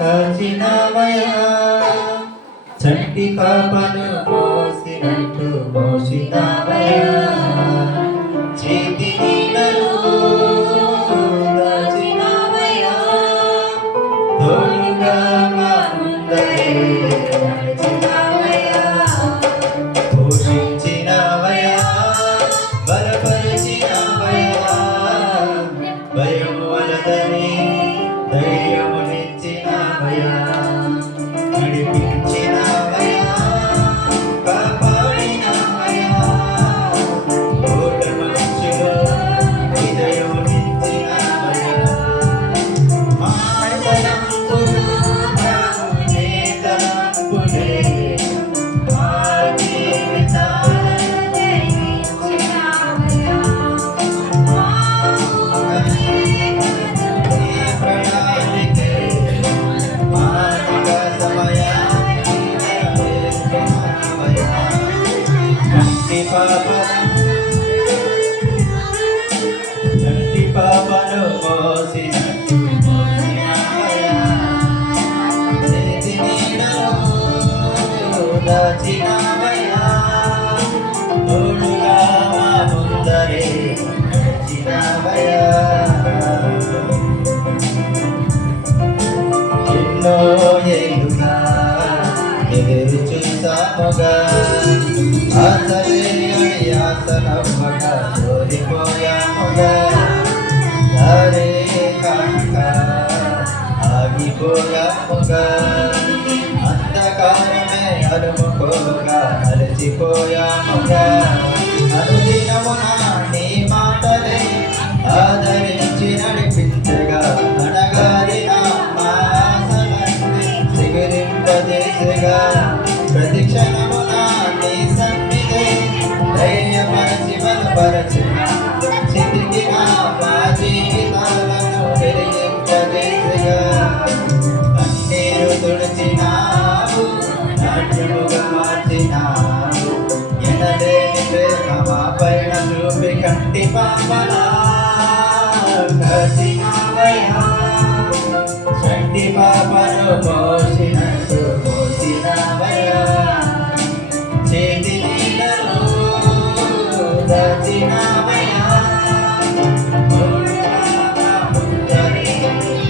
కాచినవయా చంటి పాపను మోసినట్టు మోసినవయా చేతి నీడలో దాచినవయా తోడుగా మా ముందరే నడిచినవయా పోషించినవయా బలపరిచినవయా భయం వలదని ధైర్యమునిచ్చినవయా నడిపించినవయా కాపాడినవయా ఓట మంచులో విజయమునిచ్చినవయా మాటలంపులు ప్రభునే తలంపులే మా జీవితాలను దయచేసినవయా చంటి పాపను మోసినట్టు మోసినవయా చేతి నీడలో దాచినవయా తోడుగా మా ముందరే నడిచినవయా ఎన్నో ఏళ్ళుగా ఎదురు చూసాముగా ఆశలేని ఆశనమ్మగా కోరిపోయాముగా దారే కాక ఆగిపోయాముగా అంధకారమే అలుముకోగా అలసిపోయాముగా అనుదినమున నీ మాటలే ఆదరించి నడిపించగా అడగారిన మా ఆశలన్నీ చిగురింపజేసగా ప్రతి క్షణమున నీ సన్నిధే ధైర్యపరచి బలపరచిన చితికిన మా జీవితాలను వెలిగింపజేసగా కన్నీరు తుడిచినావు నాట్యముగా మార్చినావు ఎనలేని ప్రేమ మా పైన చూపి కంటి పాపలా కాచినవయా చంటి పాపను మోసినట్టు మోసినవయా చేతి నీడలో దాచినవయా ముందరే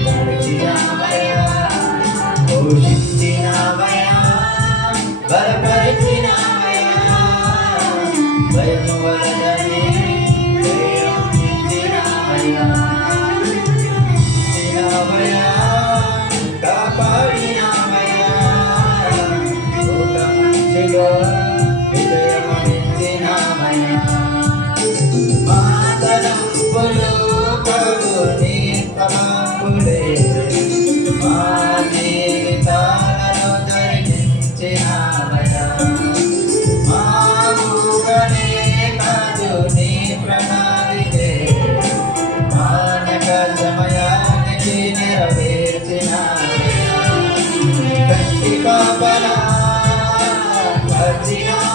నడిచినవయా పోషించినవయా బలపరిచినవయా భయము వలదని ధైర్యమునిచ్చినవయా చినవయా కాపాడినవయా ఓట మంచులో విజయమునిచ్చినవయా మా తలంపులు ప్రభుని తలంపులే మా జీవితాలను ధరించినవయా మా ఊహనే కాదు నీ ప్రణాళికే మానక సమయానికి నెరవేర్చినవయా కంటి పాపలా కాచినవయా